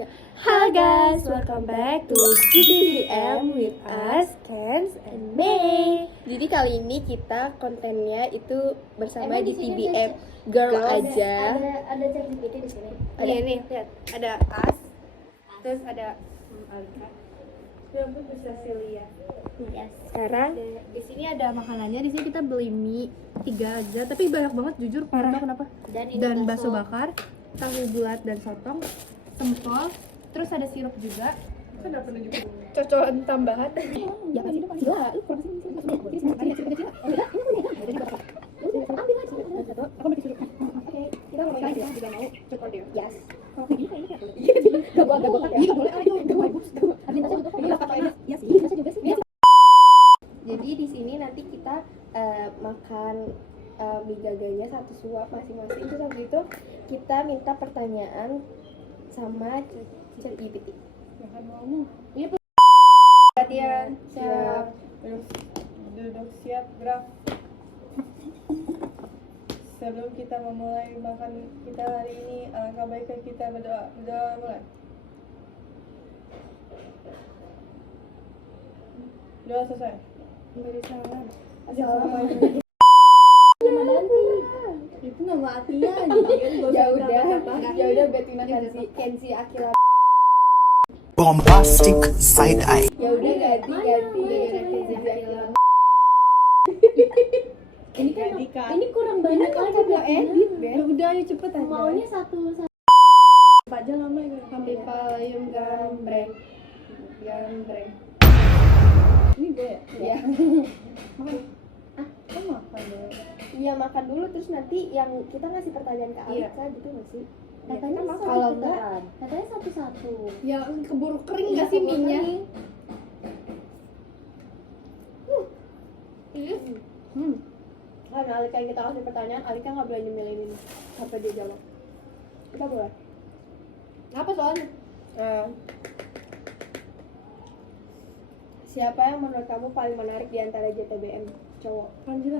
3. Halo guys, welcome back to GDDM with us, Kens and May. Jadi kali ini kita kontennya itu bersama di TBM Girl aja. Ada ChatGPT di sini. Iya nih, lihat. Ada As, terus ada Alika. Rambut bisa Celia. Yes. Sekarang di sini ada makanannya. Di sini kita beli mie 3 aja, tapi banyak banget jujur, parah. Kenapa? Dan bakso bakar, tahu bulat dan sotong, tempol, terus ada sirup juga. Kan dapat juga. Cocolan tambahan. Ya kan ini Cila, lu kurang sini. Oke, aku bagi sirup. Oke, kita mau makan juga mau cocol dia. Yes. Kalau kayak gini kayaknya kayak iya sih. Gak boleh. Iya, boleh. Ayo, gak bagus. Iya sih. Bisa juga sih. Jadi di sini nanti kita makan mie gaganya 1 suap masing-masing. Terus habis itu kita minta pertanyaan sama ChatGPT. Jangan ngomong. Iya, perhatian. Siap. Terus duduk siap, gerak. Sebelum kita memulai makan kita hari ini, alangkah baiknya kita berdoa. Berdoa mulai. Doa selesai. Beri salam. Assalamualaikum. Itu nggak latihan. Ya udah Betina Kenzi Akila. Bombastic side eye. Ya udah ganti Kenzi Akila. Ini kurang banyak aja Gak edit, Ben. Udah ayo cepet aja. Maunya satu. Apa aja lama ya. Ambil payung gambreng. Ini gue ya? Iya. Kan makan ya. Iya, makan dulu terus nanti yang kita ngasih pertanyaan ke Alika gitu nggak sih? Katanya Kita satu kalau putaran. enggak Katanya satu-satu. ya keburu kering nggak sih mie-nya? Karena Alika yang kita kasih pertanyaan, Alika nggak boleh nyemilin ini sampai dia jawab. Kita boleh. Apa soalnya? Siapa yang menurut kamu paling menarik di antara JTBM cowok? Anjir.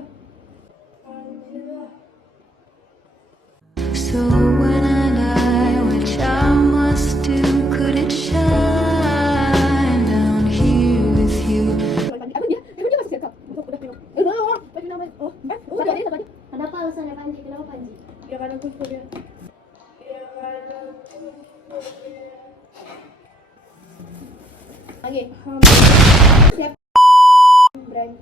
So when I die, which I must do, could it shine down here with you? Emang dia masih cakap? Udah minum. Kenapa alasannya Panji? Kenapa Panji? Ya karena gue suka dia. Oke. Siap. Breng.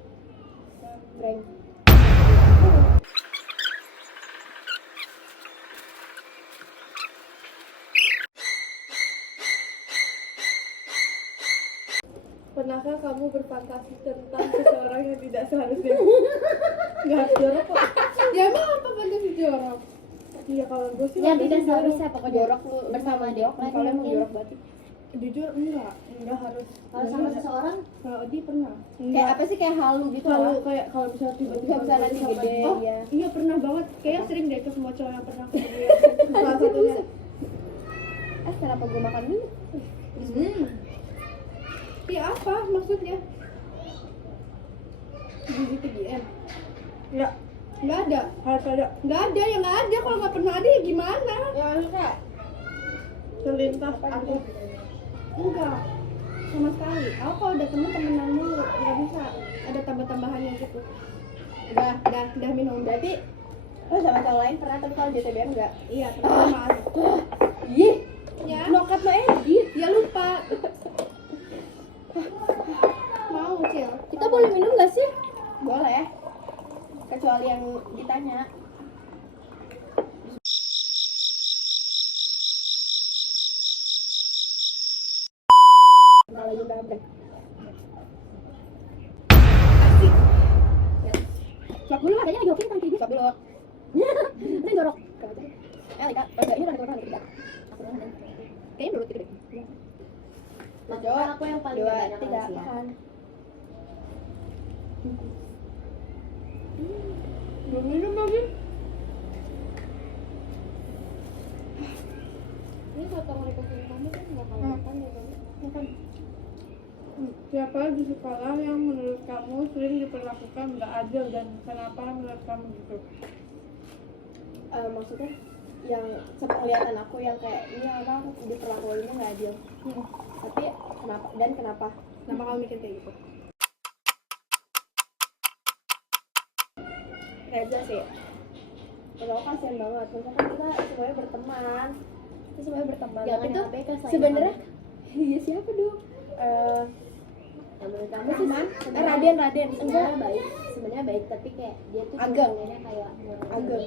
Pernahkah kamu berfantasi tentang seseorang yang tidak seharusnya? Nggak jorok kok. Ya emang apa fantasi jorok? Iya kalau gue sih Ya fantasi tidak jorok. seharusnya pokoknya Jorok lu bersama dia. Kalau emang jorok banget. Jujur enggak harus. Kalau sama seseorang, Kalau dia pernah. Kayak apa sih, kayak halu gitu Kalau lah. kayak kalau misalnya tiba-tiba Nggak bisa nanti sama- gede, oh, ya. Iya pernah banget. Kayak sering deh ke semua cowok yang pernah ketemu ya. Salah satunya. Kenapa gue makan mie? Iya apa maksudnya? Gigi TBM. Enggak, Nggak ada. harus ada Nggak ada, ya nggak ada. Kalau nggak pernah ada ya gimana? ya enggak. Selintas aku. Enggak. Sama sekali. Aku kalau udah temen-temenan mulu nggak bisa. Ada tambah-tambahannya gitu. Udah minum. Berarti sama cowok lain pernah, tapi kalau JTBM enggak? Iya, sama. Ih, ya. Nokat lo edit. Ya lupa. Mau, Cil. Kita boleh minum nggak sih? Boleh. Kecuali yang ditanya. Kalau juga break. Asik. Swap dulu, adanya lagi oke kan kayak gitu. Swap dulu. Ini jorok. Alika, ini udah ada tidak? Aku udah ada. Kayaknya dulu tiga deh. maka aku yang paling 2, banyak 3, rahasia. makan. Belum minum lagi. Ini satu request kamu kan nggak kalau makan ya kan? Makan. Siapa di sekolah yang menurut kamu sering diperlakukan nggak adil dan kenapa menurut kamu gitu? Maksudnya? yang sepenglihatan aku yang kayak ini orang diperlakuinnya nggak adil. Tapi kenapa Kamu mikir kayak gitu? Reza sih. Kalau kasihan banget, maksudnya kan kita semuanya berteman. Jangan Tapi tuh yang ABK, sayang. sebenarnya dia siapa dong? Menurut kamu sih Rahman? sebenarnya Raden. sebenarnya baik tapi kayak dia tuh Ageng. cowoknya kayak Ageng.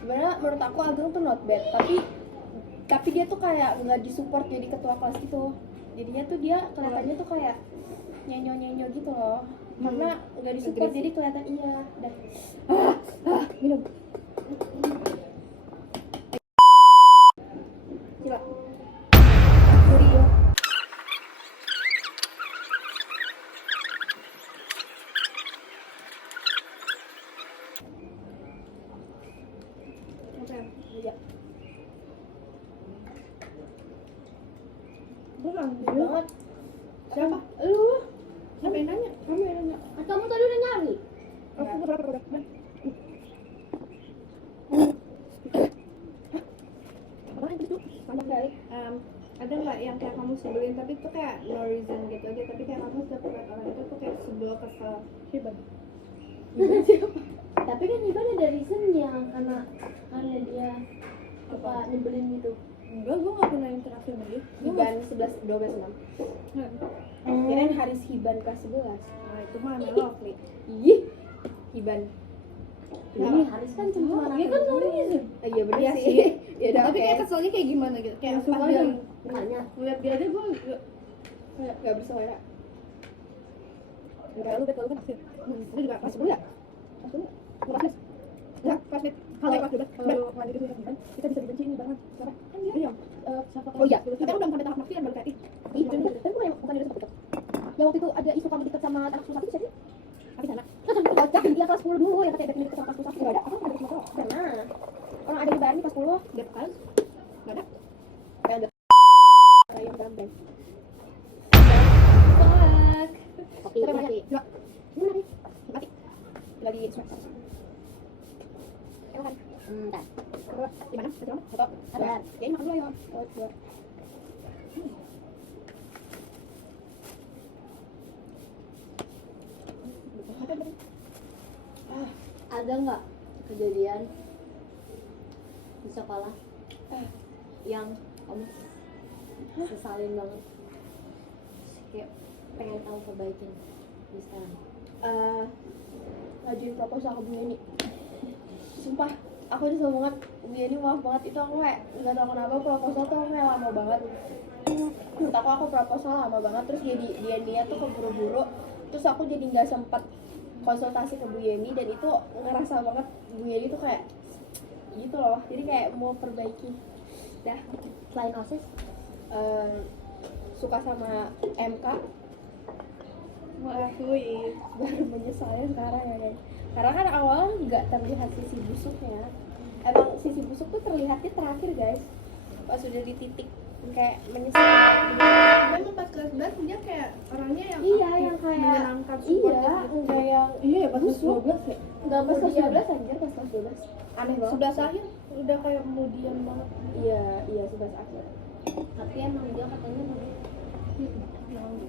Sebenarnya menurut aku Ageng tuh not bad, tapi dia tuh kayak nggak disupport jadi ketua kelas gitu. Jadinya tuh dia kelihatannya tuh kayak nyenyo gitu loh. Karena nggak disupport jadi kelihatan iya. Dah. Minum. Gila. Rio. Iya. Banget. Siapa? Lu. Siapa yang nanya? Kamu yang nanya. kamu tadi udah nyari. Aku berapa udah? Baik. Ada nggak yang kayak kamu sebelin tapi itu kayak no reason gitu aja, tapi kayak kamu setiap lihat orang itu tuh kayak sebel kesel. Hiban. Tapi kan Iban ada reasonnya karena dia apa nyebelin gitu. Enggak, gue nggak pernah interaksi sama dia. Hiban 11 12 6. Kirain Haris Hiban kelas 11. Nah itu mah lovely. Ih. Hiban. Ini Haris kan cuma anak Dia kan no reason. Iya bener Iya sih. sih. Ya udah Tapi oke. kayak keselnya kayak gimana gitu? Kayak Suka pas dia dong. Makanya ngeliat dia aja gue Enggak berselera. enggak, lu betul kan naksir. Lu juga Kelas 10 ya? Kelas 10. Kelas 11. Ya, kelas 10. kalau kelas 12 kalau lanjut itu kan kita bisa dibenci ini banget. Siapa? Kan dia. Siapa? Oh iya. Kita kan belum sampai tahap naksir baru kayak ih. Ih, tapi bukan dia sempat deket. Yang waktu itu ada isu kamu deket sama anak kelas 1 siapa sih? Tapi sana. Kocak, dia kelas 10 dulu yang katanya deket sama kelas 1 enggak ada. Apa ada kelas 10? Pernah. Orang ada di Bari kelas 10. Dia kan enggak ada. Kayak ada. Ayam dalam band. kopi Coba kopi. Enggak. Ini lagi. Mati. Lagi stress. Kan. Bentar. Di mana? Di mana? Foto. Ada. Ya ini makan dulu ya. Oh, dua. Ada nggak kejadian di sekolah yang kamu sesalin banget? Kayak pengen kamu perbaikin di sekarang. Ngajuin proposal ke Bu Yeni. Sumpah, aku nyesel banget. Bu Yeni maaf banget, itu aku kayak nggak tahu kenapa proposal tuh aku kayak lama banget. Menurut aku proposal lama banget, terus dia tuh keburu-buru, terus aku jadi nggak sempat konsultasi ke Bu Yeni, dan itu ngerasa banget Bu Yeni tuh kayak gitu loh, jadi kayak mau perbaiki. Dah. Selain OSIS, Suka sama MK, Mengakui. baru menyesalnya sekarang ya guys. Karena kan awal nggak terlihat sisi busuknya, emang sisi busuk tuh terlihatnya terakhir guys, pas sudah di titik kayak menyesal. Memang pas kelas 11 dia kayak orangnya yang Iya, aktif, yang kayak menyenangkan, supportive iya, gitu. enggak yang Iya ya pas kelas busuk. 12 ya. Enggak pas kelas Iya. 12 anjir, pas kelas 12 aneh banget. 11 akhir udah kayak kemudian banget. Iya 11 akhir. tapi emang dia katanya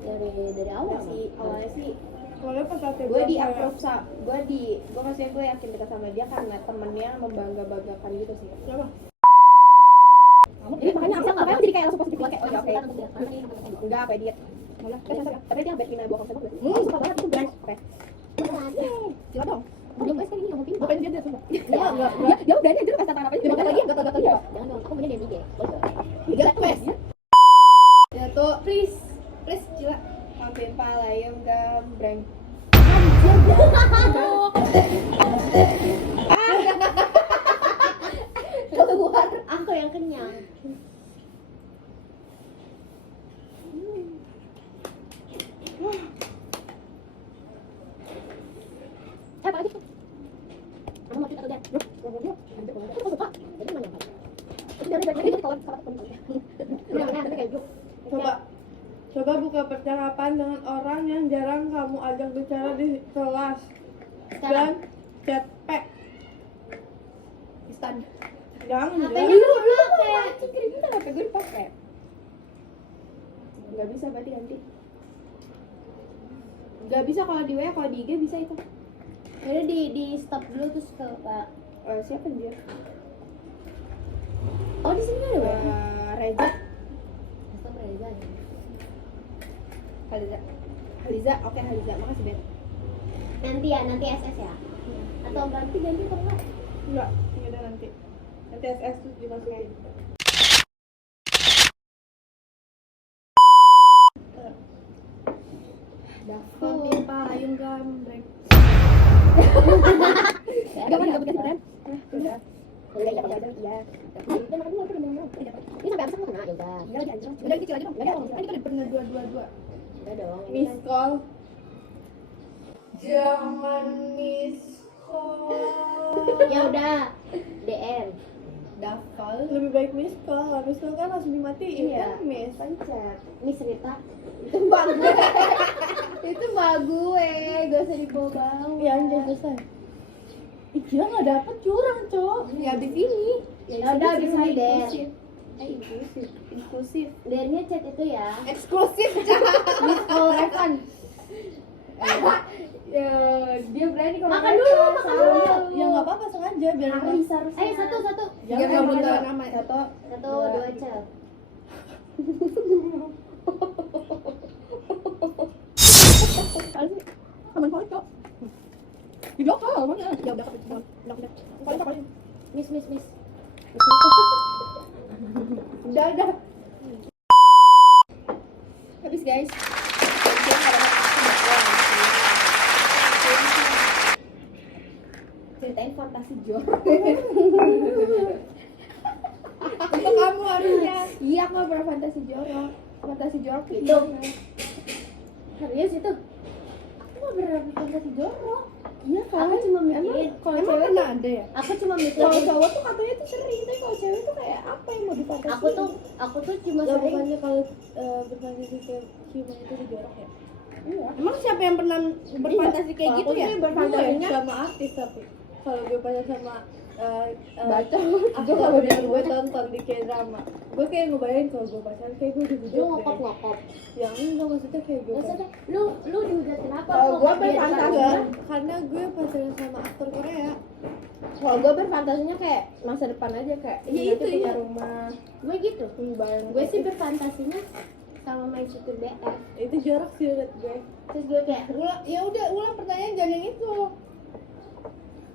dari awal Sih awalnya sih Soalnya pas ATB gue di kayak- approve gue maksudnya gue yakin dekat sama dia karena temennya membangga-banggakan gitu sih. Siapa? Jadi makanya aku makanya jadi kayak langsung positif banget kayak oh ya oke. karena ini Enggak apa diet. Malah Tapi dia betina bawa konsep banget. Suka banget itu guys. Oke. Gila dong. Belum guys kali ini ngomongin. Bukan dia sumpah. Iya, enggak. Ya udah aja dulu kasih tangan apa aja. Dimakan lagi yang gatal-gatal ya. jangan dong, aku punya DMG. Tiga request. Ya tuh, please Cila. Maafin pala ayam gambreng. Keluar. Aku yang kenyang. Apa lagi? Kamu mau cerita atau dia? Aku suka. Jadi mana? Itu dari kawan sama temen. Coba buka percakapan dengan orang yang jarang kamu ajak bicara di kelas dan chat pack. Istan. Jangan Apa deh. yang lu pakai? Krim kan apa gue dipakai? Nggak bisa berarti ganti. Nggak bisa kalau di WA, kalau di IG bisa itu. Udah di stop dulu terus ke Pak. Siapa dia? Oh di sini ada WA. Reza. Stop Reza. Haliza, oke Haliza, makasih Ben. Nanti ya, nanti SS ya. Atau ganti atau enggak? Enggak, ini udah nanti. Nanti SS terus dimasukin. Dafa pipa ayung gambreng. Ya, Udah kan nggak dikasih brand? Udah. Udah iya iya. Udah makan dulu, udah minum. Ini sampai habis aku kena ya udah. Iya lagi anjir. Udah kecil aja dong. Udah kan kita udah pernah dua. Udah dong. Ini Miss kan call. Jangan miss call. ya udah. DM. Dafal. Lebih baik miss call. Miss call kan langsung dimatiin Iya. kan miss. Pencet. Miss Rita. Itu mbak gue. Itu mbak gue. Gak usah dibawa-bawa. Ya anjir selesai. Ih, gila nggak dapet curang, Cok. Ya abis ini. Ya udah abis ini Der. Inklusif. Der-nya chat itu ya. Eksklusif. Miss call Revan. Ya, dia berani kalau Makan dulu, makan dulu. Ya nggak apa-apa sengaja biar Harus harus. Ayo satu. Jangan Jangan kamu ada nama. Satu. Dua chat. Teman kocok. Di dokter mana? Ya udah udah. Kocok. Miss. Udah. Habis guys. Ceritain fantasi jorok. Untuk kamu harusnya. Iya, aku pernah fantasi jorok. Fantasi jorok tuh Itu. gimana? Serius itu? Aku nggak pernah fantasi jorok. Iya kan? Aku cuma mikirin. Kalau Emang cewek pernah ada ya? Aku cuma kalau mikirin. cowok tuh katanya tuh sering, tapi kalau cewek tuh kayak apa yang mau difantasi? Aku tuh cuma Ya sering. bukannya kalau berfantasi kayak human itu dijorok ya? Iya. Emang siapa yang pernah berfantasi kayak Kalau gitu aku ya? sih berfantasinya Sama artis tapi kalau gue pacar sama baca. aku kalau yang gue tonton di kayak drama, gue kayak ngebayangin kalau gue pacaran kayak gue Lu dihujat ngokop. yang enggak maksudnya kayak gue Maksudnya lu dihujat kenapa? Kalau Lu gua nggak biar berfantasi. pacaran? karena gue pacaran sama aktor Korea. Kalau gue berfantasinya kayak masa depan aja kayak Ya nanti itu, punya iya. rumah, Gue gitu. bareng. Gue sih berfantasinya sama main situ BF. Itu jorok sih menurut gue. Terus gue kayak Ulang pertanyaan jangan yang itu.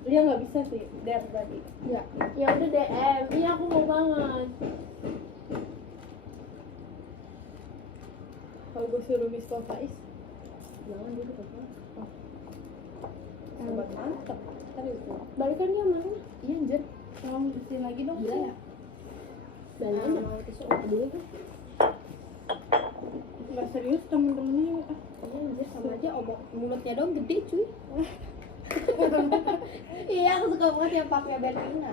Dia nggak bisa sih, der tadi. Ya. ya udah DM. Iya aku mau banget. Kalau gue suruh miss call Faiz, Jangan dulu apa? sobat mantep. Tadi itu. Balikan dia mana? Iya anjir. Tolong bersihin lagi dong. Gila ya. Balikan mau tisu dulu kan? Nggak serius temen-temennya. Iya anjir, sama aja omong mulutnya dong gede cuy. Iya, aku suka banget yang pakai Berlina.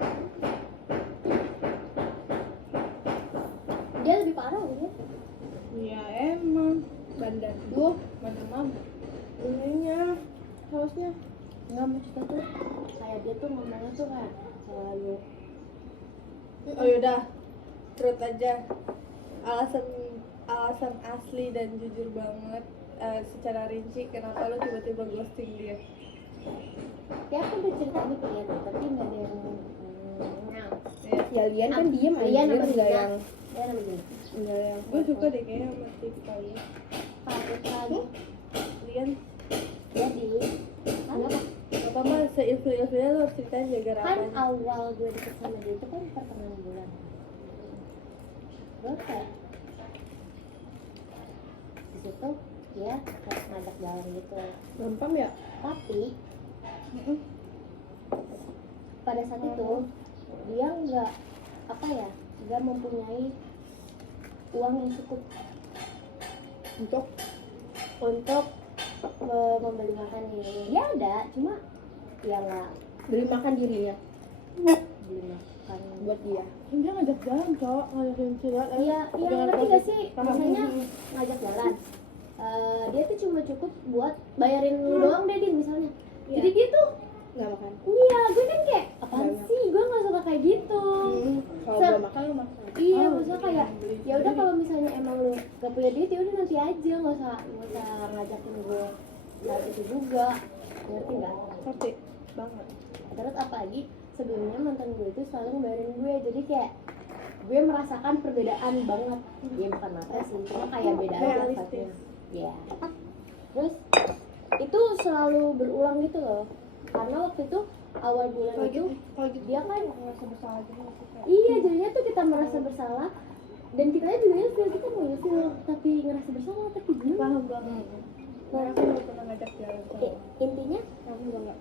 Dia lebih parah gitu. Iya emang. Bandar. Duh, Mana mam? Ininya hausnya. Enggak maksudnya tuh kayak dia tuh ngomongnya tuh kayak selalu Oh yaudah, terus aja alasan asli dan jujur banget secara rinci kenapa lo tiba-tiba ghosting dia. ya aku udah cerita gitu ya tapi nggak ada yang Ya Lian kan diem aja, Lian sama enggak Dina. yang ya namanya enggak yang. Gue suka deh kayaknya sama tipikal ini. Hapus lagi Lian, jadi kenapa gak apa-apa seilfil-ilfilnya lo harus ceritain gara-gara kan apanya. awal gue deket sama dia itu kan pertengahan bulan gue kayak di situ dia kayak ngajak jalan gitu Gampang ya? tapi pada saat itu dia nggak apa ya nggak mempunyai uang yang cukup Untuk membeli makan ini dia ada cuma ya nggak beli makan dirinya beli makan buat dia. Dia ngajak jalan cowok, ngajakin cilat. iya ngerti gak sih misalnya ngajak jalan dia tuh cuma cukup buat bayarin lu doang deh Din misalnya Iya. jadi dia tuh Enggak makan. iya gue kan kayak apaan sih, gue nggak suka kayak gitu. Kalau Se- belum makan lu makan. Iya, maksudnya kayak ya udah kalau misalnya emang lu gak punya duit ya udah nanti aja, nggak usah ngajakin gue saat itu juga, ngerti nggak? Ngerti banget. Terus apalagi sebelumnya mantan gue itu selalu ngebayarin gue, jadi kayak gue merasakan perbedaan banget. Ya bukan apa sih, cuma kayak beda aja Realistis. sifatnya. Ya. Terus itu selalu berulang gitu loh, karena waktu itu awal bulan Kalau itu gitu, kalau gitu dia kan ngerasa bersalah gitu nggak sih, kayak iya, jadinya tuh kita merasa bersalah dan kita juga ilfil, kita mau ilfil tapi ngerasa bersalah tapi gimana? paham banget. Karena aku nggak pernah ngajak jalan sama Intinya aku juga nggak.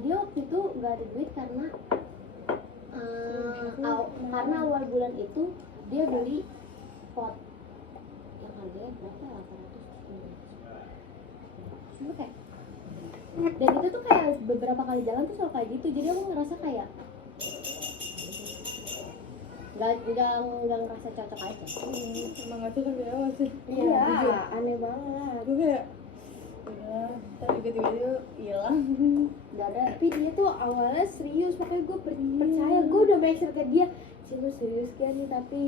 dia waktu itu nggak ada duit karena karena awal bulan itu dia beli pot yang harganya berapa, 800 cuma kayak, dan itu tuh kayak beberapa kali jalan tuh selalu kayak gitu, jadi aku ngerasa kayak nggak ngerasa cocok aja. Emang nggak cocok ya awal sih. Iya, jujur. aneh banget. Aku kayak udah, tapi tiba-tiba hilang. Nggak ada. Tapi dia tuh awalnya serius, makanya gue percaya, gue udah make sure ke dia sih lu serius kan nih, tapi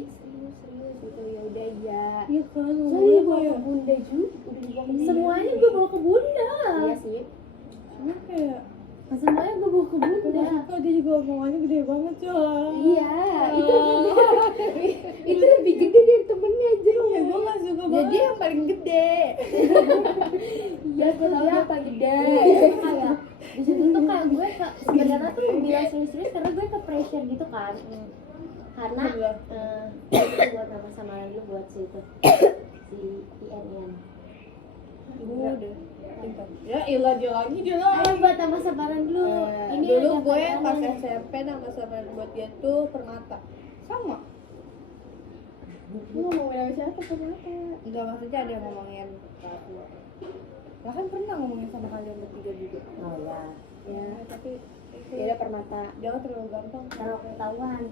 serius gitu. Ya udah ya, Iya kan, soalnya ngomongnya dibawa ke kayak bunda juga, udah dibawa ke bunda. Semuanya gue bawa ke bunda. Iya sih, cuma kayak Semuanya gue bawa ke bunda. kok dia juga omongannya gede banget coy. iya, itu lebih gede dari temennya aja loh. Ya gue nggak suka Ya banget. dia yang paling gede. Iya, gue tau dia paling gede. Kayak di situ tuh kayak gue sebenarnya tuh bilang serius-serius karena gue ke pressure gitu kan. Karena Alhamdulillah. itu buat nama samaran lu buat si itu si INN. Gue udah pintar. Ya ilah dia lagi. Ayo buat nama samaran dulu. Ini Dulu ada gue pacaran. pas SMP nama samaran buat dia tuh Permata. Sama. Lu ngomongin sama siapa ternyata? Enggak, maksudnya ada yang ngomongin ke aku. Lah kan pernah ngomongin sama kalian bertiga juga. Oh ya. Ya, Tapi dia ada Permata. jangan terlalu gampang. Kalau ketahuan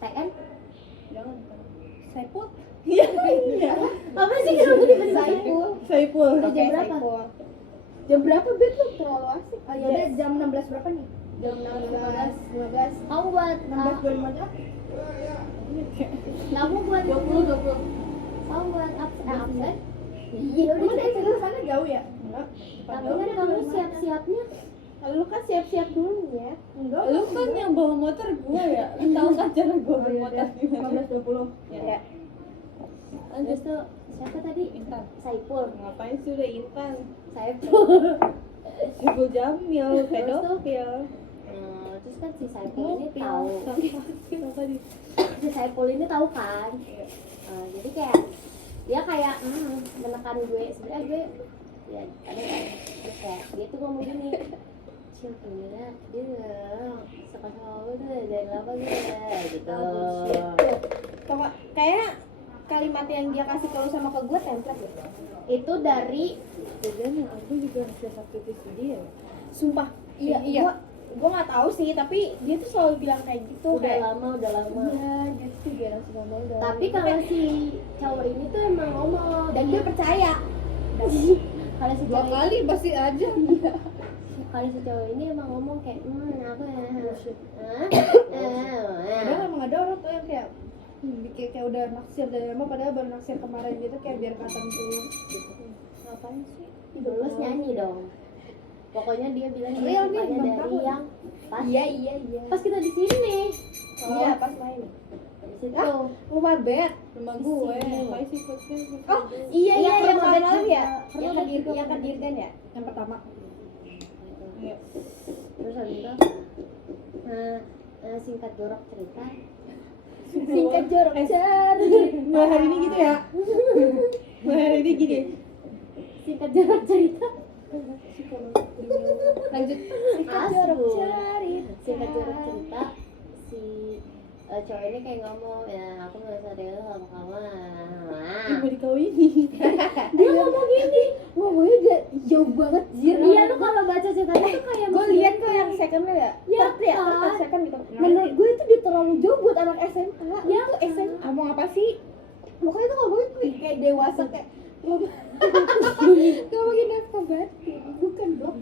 TN Jangan. Saipul. Iya. apa sih kenapa tiba-tiba Saipul. Saipul. Jam Oke, berapa? Saipul. Jam berapa Bet lu? Terlalu asik. Oh, Ya udah jam 16 berapa nih? Jam 15. Kamu buat 16 kamu buat 20. kamu buat absen? Iya, udah udah gitu. dari sana jauh ya? Enggak. Tapi kan kamu siap-siapnya Lu kan siap-siap dulu ya. Enggak. Lu kan yang bawa motor gue ya. Lu tahu kan cara gue bawa motor gimana? 15-20. Ya. terus tuh siapa tadi? Intan. Saipul. Ngapain sih udah Intan? Saipul. Saipul Jamil, pedofil. Terus kan si Saipul ini tahu. Apa di? Si Saipul ini tahu kan? Jadi kayak dia kayak menekan gue. Sebenarnya gue ya ada kan. Terus kayak dia tuh ngomong gini. Sebenarnya dia suka sama gue tuh dari lama gitu. Pokok kayak kalimat yang dia kasih ke lu sama ke gue template gitu. Itu dari Jangan aku juga harus aktivis dia. Sumpah. Iya. Gua nggak tahu sih, tapi dia tuh selalu bilang kayak gitu. udah Kayak, lama. iya, dia tuh bilang suka banget. Tapi kalau si cowok ini tuh emang ngomong dan dia percaya. kalau si 2 cowok kali pasti aja. kalau si cowok ini emang ngomong kayak aku Padahal emang ada orang tuh yang kayak kayak udah naksir dari lama, padahal baru naksir kemarin gitu, kayak biar katam tulus gitu. Ngapain sih? lulus nyanyi dong. Pokoknya dia bilang dia Real nih, sukanya Bang dari Tahun. yang pas Iya. pas kita di sini. Iya, pas main. Di situ. Ah, rumah Bet. Rumah gue, ngapain sih podcast? Oh, iya Iya, yang pernah malam Bet malam ya. juga. Yang Pernah ke Bet juga. yang ke Dirgan ya? Yang pertama. Iya. Terus habis itu singkat jorok cerita. Singkat jorok cari. Mulai hari ini gitu ya? Mulai hari ini gini. Singkat jorok cerita. Lanjut. Singkat jorok cari. Singkat jorok cerita si cowok ini kayak ngomong ya aku merasa deh sama kamu. Ih, mau dikawini. Dia ngomong gini. Ngomongnya udah jauh banget jir. Iya lu kalau baca ceritanya tuh kayak Gue lihat kok yang secondnya ya. Ya, Third ya, kan? third second gitu. Menurut gue itu dia terlalu jauh buat anak SMA. Ya, Itu SMA. Ngomong apa sih? Pokoknya itu ngomongin kayak dewasa kayak ngomongin apa banget. Bukan dong.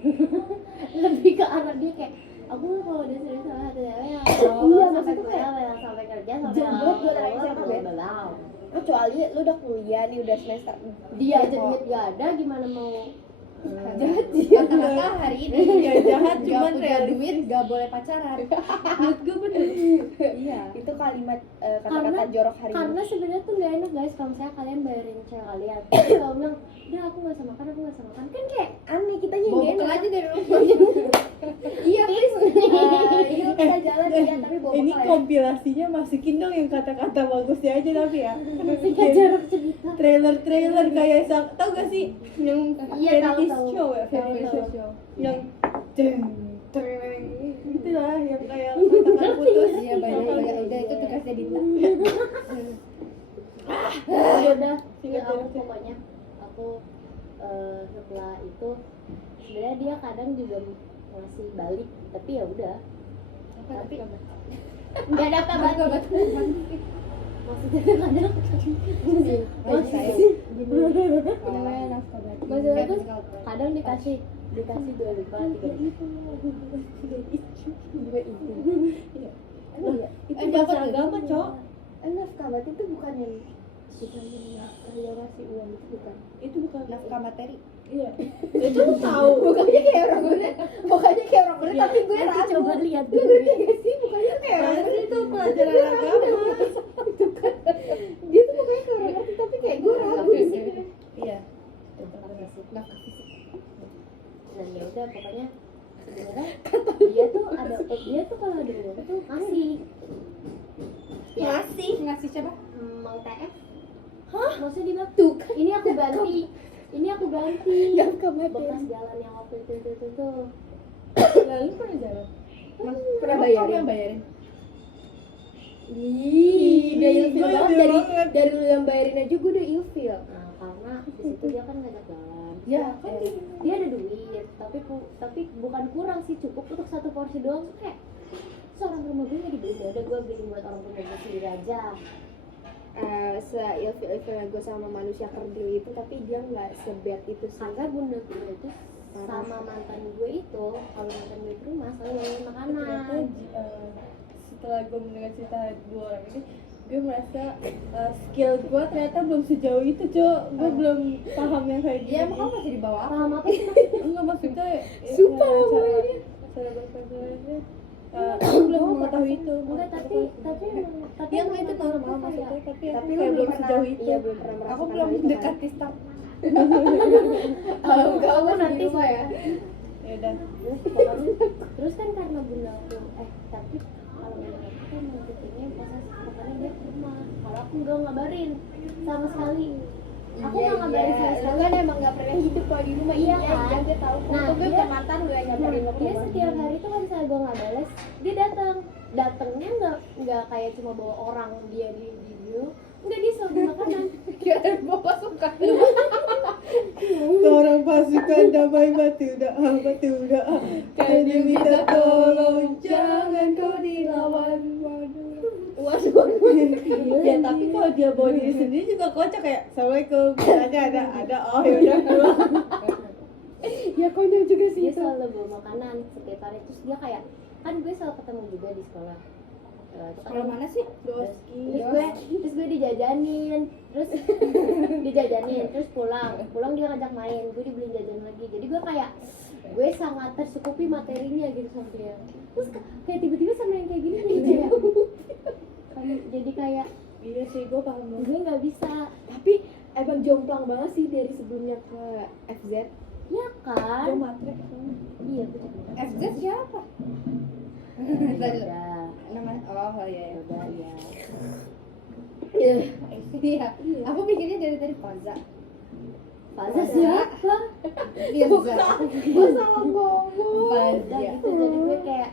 lebih ke arah dia kayak aku kalau udah serius sama satu cewek ya Iya, sampai maksudku kuliah kayak ya, sampai kerja sampai jomblo dua orang awal, SMA, Ben. belau. Kecuali lu udah kuliah nih, udah semester Dia aja duit gak ada, gimana mau jahat sih. Kata-kata hari ini Ya jahat gak cuman punya realistis. duit gak boleh pacaran. Menurut gue bener. Iya. Itu kalimat kata-kata jorok hari ini. karena sebenarnya tuh gak enak guys kalau misalnya kalian bayarin cewek kalian terus kalau bilang udah aku gak sama kan kan kayak Aneh, kita yang Bawa gak bekal enak. aja dari rumah. Iya, please. Yuk kita jalan ya, tapi bawa Ini bekal ya. kompilasinya masukin dong yang kata-kata bagusnya aja tapi ya. singkat jarak cerita. Trailer kayak tau gak sih yang Iya, reality tahu. show ya, Tahu, reality tahu. show yang treng gitu lah yang kayak kata-kata putus. Iya, banyak udah itu tugasnya Dinda. Ya udah ya Singkat aku jarak cerita. pokoknya aku setelah itu sebenarnya dia kadang juga ngasih balik tapi ya udah tapi nggak ada kabar maksudnya kadang Saya. namanya nafkah batin. maksudnya tuh kadang dikasih 2 ribu 3 ribu Iya. Itu Eh, bahasa dapat agama, Cok. Nafkah batin itu bukan yang yang ngasih uang itu bukan. Itu bukan Nafkah materi. Iya. Itu lu tahu. Mukanya kayak orang bener. Mukanya kayak orang bener, tapi gue nanti ragu. coba lihat Gue ngerti gak sih? Mukanya kayak orang Pasti bener. itu pelajaran agama. Dia tuh mukanya kayak orang ngerti, tapi kayak gue ragu di sini. Iya. nafkah fisik dan ya udah pokoknya sebenarnya dia tuh kalau ada uang tuh ngasih ya Ngasih siapa? Mang TF maksudnya dia bilang tuh ini aku ganti Nafkah batin. bekas jalan yang waktu itu tuh Lalu pernah jalan. Pernah Kamu bayarin? yang bayarin? Ih, udah ilfil Gue banget banget. dari lu yang bayarin aja gue udah ilfil. nah karena di situ dia kan ngajak jalan Ya, kan dia ada duit tapi bukan kurang sih cukup untuk 1 porsi doang tuh kayak seorang rumah gue nggak dibeli ada gue beli buat orang rumah gue sendiri aja Se-ilfil-ilfilnya gue sama manusia kerdil itu, tapi dia nggak sebad itu sih. karena bunda gue itu sama mantan gue itu kalau mantan gue ke rumah selalu bawain Ternyata makanan setelah gue mendengar cerita 2 orang ini, gue merasa skill gue ternyata belum sejauh itu, Cok. Gue belum paham yang kayak gini. Iya, emang kamu masih di bawah. paham apa sih maksudnya? Enggak maksudnya Sumpah, cara berpakaiannya aku belum mengetahui itu. enggak tapi yang emang itu mantan normal gue maksudnya, kayak- tapi Tapi aku lu kayak belum belum pernah, sejauh itu. iya belum pernah merasakan Aku belum hal itu, mendekati start. Kalau enggak aku nanti nanti rumah ya. Ya udah. terus pokoknya terus kan karena bunda aku tapi kalau bunda aku kan mengikutinya proses makanya dia ke rumah kalau aku nggak ngabarin sama sekali aku nggak ngabarin sama Lu sekali kan emang nggak pernah hidup kalau di rumah. Iya, Iya, kan? dia tahu. Nah, Untung gue dia- bukan mantan lu yang nyamperin lo ke dia rumah. setiap hari tuh kalau misalnya gue nggak bales dia datangnya nggak kayak cuma bawa orang dia di view enggak dia selalu bawa makanan Kirain bapak suka. Orang pasukan damai batu dah kan diminta tolong jangan kau dilawan. Waduh. Ya tapi kalau dia bawa diri sendiri juga kocak kayak assalamualaikum ada oh ya udah pulang. Ya konyol juga sih dia itu. selalu bawa makanan setiap hari terus dia kayak kan gue selalu ketemu juga di sekolah. Terus Kalau mana sih? terus gue dijajanin terus terus pulang dia ngajak main gue dibeliin jajan lagi jadi gue kayak gue sangat tersukupi materinya gitu sama dia terus kayak tiba-tiba sama yang kayak gini nih jadi kayak Iya sih gue paham banget. gue nggak bisa Tapi emang jomplang banget sih dari sebelumnya ke FZ. ya kan Gue matre. iya gue juga FZ siapa? udah Nama oh iya. udah ya Iya. Aku mikirnya dari tadi Faza. Faza siapa Iya, Faza. Gue salah ngomong. udah Faza. gitu jadi gue kayak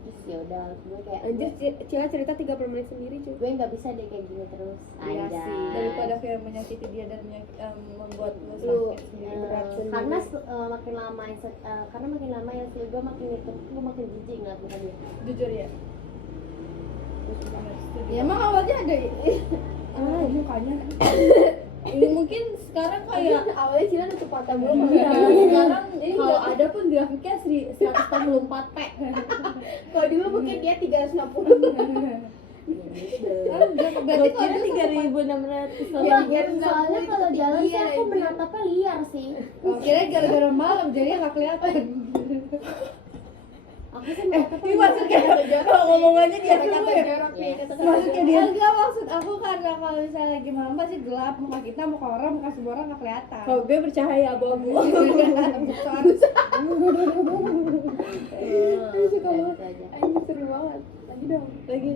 terus ya udah gue kayak Anjir, Cila cerita 30 menit sendiri cuy. gue nggak bisa deh kayak gini terus Iya Anjay. sih. Daripada kayak menyakiti dia dan membuat lu Lu, sakit sendiri. berat sendiri. karena makin lama karena makin lama ya sih gue makin itu gue makin jijik ngeliat muka dia Jujur ya. Ya emang awalnya ada mukanya. Ini mungkin sekarang kayak awalnya Cina tutup mata belum. sekarang kalau ada pun grafiknya 144p. Kalau dulu mungkin dia 360. Berarti kalau dulu 3.600. Ya, soalnya kalau jalan sih aku menatapnya liar sih. kira gara-gara malam jadi nggak kelihatan. Aku sih menatapnya Ini maksudnya kalau ngomongannya dia Kata semua ya. jorok nih, kata Maksudnya dia Enggak, maksud aku karena kalau misalnya lagi malam pasti gelap, muka kita, muka orang, muka semua orang nggak kelihatan. kalau gue bercahaya abu-abu. Anjing seru banget. Lagi dong. Lagi.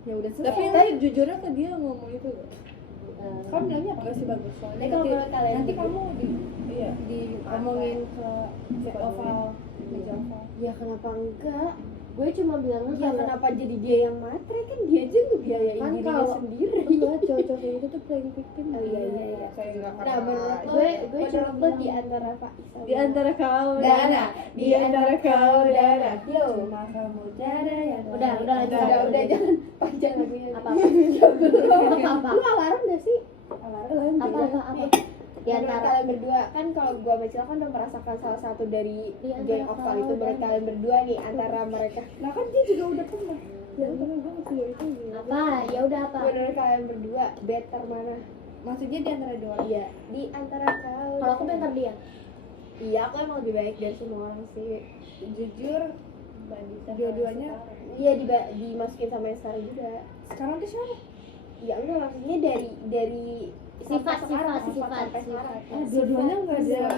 Ya udah Tapi selesai. lu jujurnya ke dia ngomong itu gak? Kamu bilangnya apa? Enggak sih bagus soalnya Tapi kalau menurut kalian Nanti kamu iya. ngomongin ke oval, meja oval. Ya kenapa enggak? Gue cuma bilangnya Ya kalau kenapa jadi dia yang matre, kan dia aja ngebiayain Kan dirinya kalau- sendiri. Enggak, cowok-cowok kayak gitu tuh playing victim. Oh iya iya iya. Saya juga Nah menurut lo, gue cuma menurut lo bilang- di antara Faiz sama Di antara kau Dana, di antara kau Dana. Yo. cuma kamu ada yang Udah lanjut. Udah jangan panjang lagunya. Apa? Apa? Lu alarm gak sih? alarm. Apa? Di Menurut antara kalian berdua kan kalau gua sama Cil kan udah merasakan salah satu dari Di antara geng oval kau itu. Menurut dan- kalian berdua nih antara mereka. Nah kan dia juga udah pernah. apa? Ya udah apa? Menurut kalian berdua better mana? Maksudnya di antara dua orang. Iya di antara kau. Kalau aku bentar dia. Iya aku emang lebih baik dari semua orang sih. Jujur, dua-duanya. Iya dimasukin sama yang sekarang juga. Sekarang tuh siapa? Ya enggak maksudnya dari Sifat, sampai sifat. sekarang. Dua-duanya nggak ada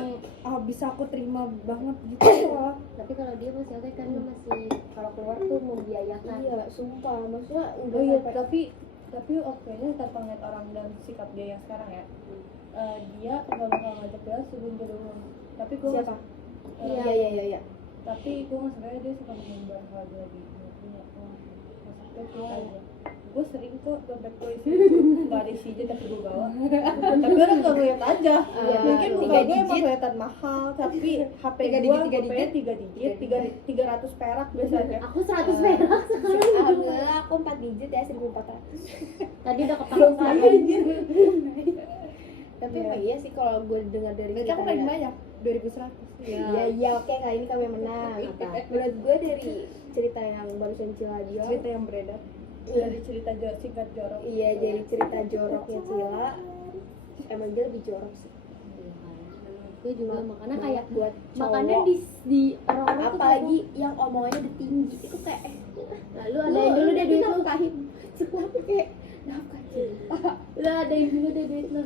yang bisa aku terima banget gitu loh. Tapi kalau dia masih oke kan dia masih kalau keluar tuh membiayakan. Iya sumpah maksudnya udah Oh iya, sampai tapi oke-nya tanpa ngeliat orang dan sikap dia yang sekarang ya. Dia nggak bakal ngajak dia sebelum dia dulu. Tapi gue siapa? Iya. Iya. Tapi gue nggak sebenarnya dia suka mengumbar kalau dia lagi punya uang. Maksudnya kita aja. Gue sering kok dompet gue isi nggak ada isinya tapi gue bawa. Tapi orang nggak ngeliat aja. Iya, Mungkin tiga muka gue emang digit. kelihatan mahal, tapi HP Tiga gue digit, tiga digit. 300 perak biasanya. Aku 100 perak sekarang. Alhamdulillah aku 4 digit ya 1400. Tadi udah Belum kepake. kaya anjir. Tapi emang iya sih kalau gue dengar dari Berarti aku paling ceritanya. banyak 2100. Iya oke kali ini kamu yang menang. Menurut gue dari cerita yang barusan Cila bilang. Cerita yang beredar. Dari cerita singkat jorok. Iya dari cerita joroknya Cila. Emang dia lebih jorok sih. Gue juga makanya kayak buat makanya cowok. di orang-orang tuh Apalagi yang omongannya udah tinggi itu kayak lalu ada yang dulu deh duit lu. nafkahin Cila tuh kayak nafkah Cila. Lu ada yang dulu deh duit lu.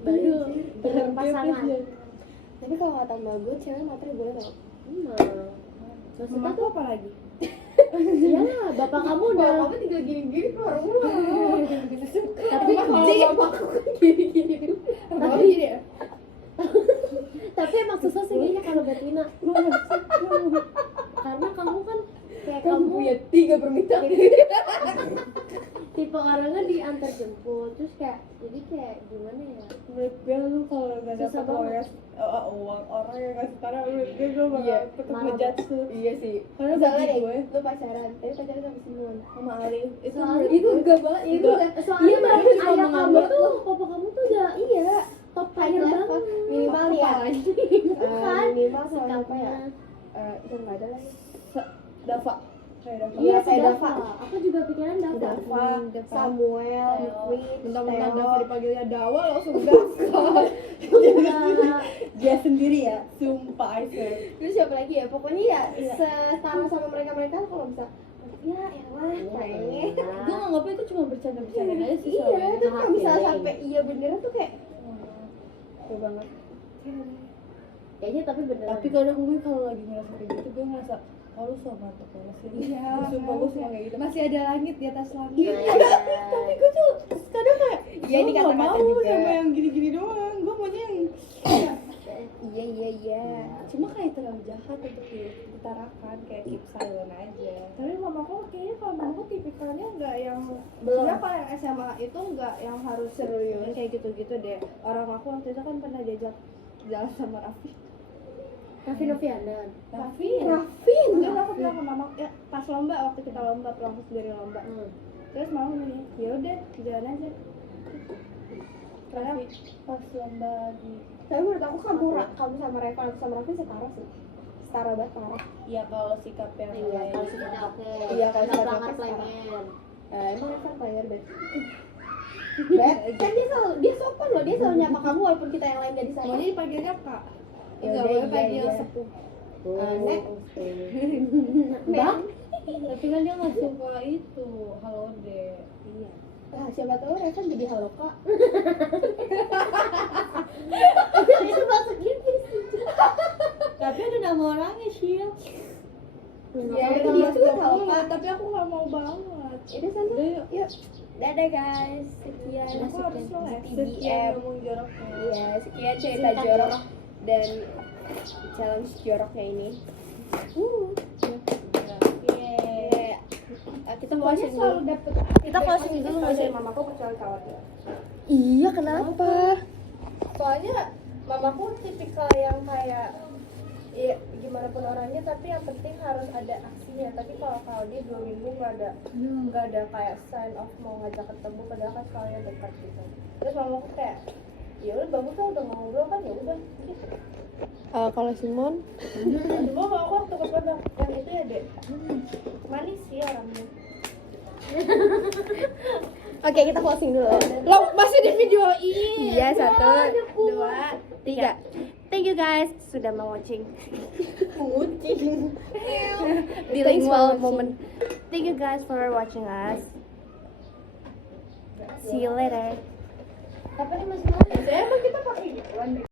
Baru berpasangan. Tapi kalau kata mbak gue cewek matre boleh tau. Maksudnya Mama tuh aku apa lagi? iya lah, bapak kamu udah Kamu tinggal gini-gini keluar rumah. tapi Kalau mamaku kan gini-gini dulu. Tapi gini ya. tapi emang susah sih kayaknya kalau betina. Karena kamu kan kayak Kamu kamu punya 3 permintaan. tipe orangnya diantar jemput terus kayak jadi kayak gimana ya? Menurut gue lu kalau nggak Susah dapet banget. uang orang yang ngasih sekarang menurut gue bakal Iya, tetep marah. ngejudge lu. Iya sih. Karena Misalnya bagi nih, gue lu pacaran, tapi pacaran sama Simon. sama Ali itu Soalnya menurut Itu gue enggak banget, itu Enggak. enggak. Soalnya Iya, dari baru cuma ayah kamu menganggap tuh, papa kamu tuh udah Iya. top High player level. banget. Minimal nih ya. Kan? Minimal sama apa Sikapnya. ya? Itu enggak ada lagi. Dava kayak Dava. Iya, Iya, kayak Dava. Dava. Aku juga pikiran Dava. Dava, Dava. Samuel, Theo. Wit, Mentang-mentang Theo. Dava dipanggilnya Dawa langsung Dava. Enggak. Dia sendiri ya sumpah I swear. Terus siapa lagi ya? Pokoknya ya Iya. setara sama mereka kalau bisa ya elah kayaknya. Gue nganggapnya itu cuma bercanda-bercanda aja sih Iya, soalnya. itu kalau misalnya Feeling. sampai iya beneran tuh kayak seru banget. Kayaknya tapi beneran. Tapi kadang gue kalau lagi ngerasa kayak gitu gue ngerasa oh lu so mantap banget sih. Iya. Sumpah gue suka kayak gitu. Masih ada langit di atas langit. Iya. Tapi gue tuh kadang kayak Iya, ini gue nggak kata-kata mau juga. sama yang gini-gini doang. Gue maunya yang Iya. cuma kayak terlalu jahat untuk diutarakan kayak keep silent aja. Tapi mamaku kayaknya kalau mamaku tipikalnya nggak yang Belum. sebenarnya kalau yang SMA itu nggak yang harus Serius. kayak gitu-gitu deh. Orang aku waktu itu kan pernah diajak jalan sama Raffi. Raffi Noviana. Raffi Rafin. Terus aku bilang ke mama ya pas lomba waktu kita lomba pulang sendiri lomba. Terus mama bilang ya udah jalan aja. Karena pas lomba di Tapi menurut aku kamu sama Reva sama Raffi setara sih. Setara banget parah. Ya kalau sikap yang Iya, lain. kalau sikapnya oke. Iya, kalau Nggak sikapnya pelanggar oke, pelanggar. Emang Reva player bet. Bet, kan dia sopan loh, dia selalu nyapa kamu walaupun kita yang lain gak di sana. maunya dipanggilnya kak. Ya Nggak udah, boleh iya, panggil iya. sepuh. Nek. Bang? Tapi kan dia nggak suka itu halo deh. Iya. Nah, siapa tahu Reva jadi halo kak. Itu masuk gitu sih. Tapi ada nama orangnya sih. Ya, Tapi itu dia tuh halo kak. tapi aku nggak mau banget. Itu sana. Udah yuk. Yuk. Dadah guys. Sekian. Aku harus melek. Sekian TBM. ngomong joroknya. Iya, sekian cerita Singkat jorok dan challenge joroknya ini. Yeay. Kita Semuanya closing selalu dulu. dapet. Kita closing dulu nggak sih? dari mamaku kecuali khawatir. Iya, kenapa? Soalnya mamaku tipikal yang kayak ya gimana pun orangnya tapi yang penting harus ada aksinya. Tapi kalau dia 2 minggu nggak ada kayak sign of mau ngajak ketemu padahal kan soalnya dekat gitu. Terus mamaku kayak ya udah bagus lah udah ngobrol kan ya udah gitu. Kalau Simon, Cuma mamaku waktu ke Padang yang itu ya dek manis sih orangnya. oke kita closing dulu. Lo masih di video ini. Iya, 1, 2, 3. Thank you guys sudah mau watching. Bilingual moment. Thank you guys for watching us. See you later. Kapan nih Mas Mal? Saya emang kita pakai gitu